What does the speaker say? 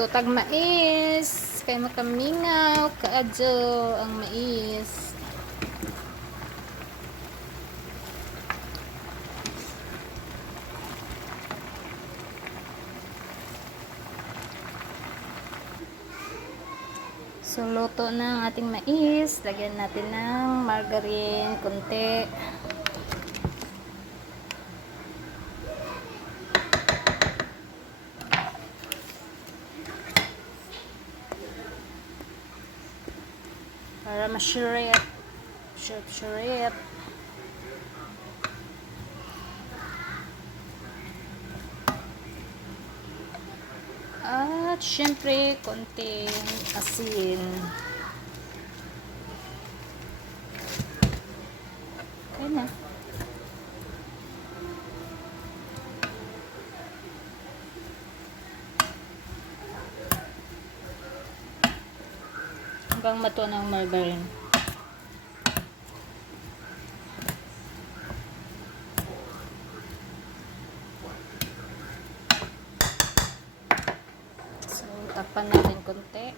Luto tag mais. Kay makamingaw. Kaadyo ang mais. So, luto na ang ating mais. Lagyan natin ng margarine, konti. Para ma-shred. Shred. At, syempre, konting asin. Okay na. Hanggang matuwa ng margarine. So, takpan natin konti.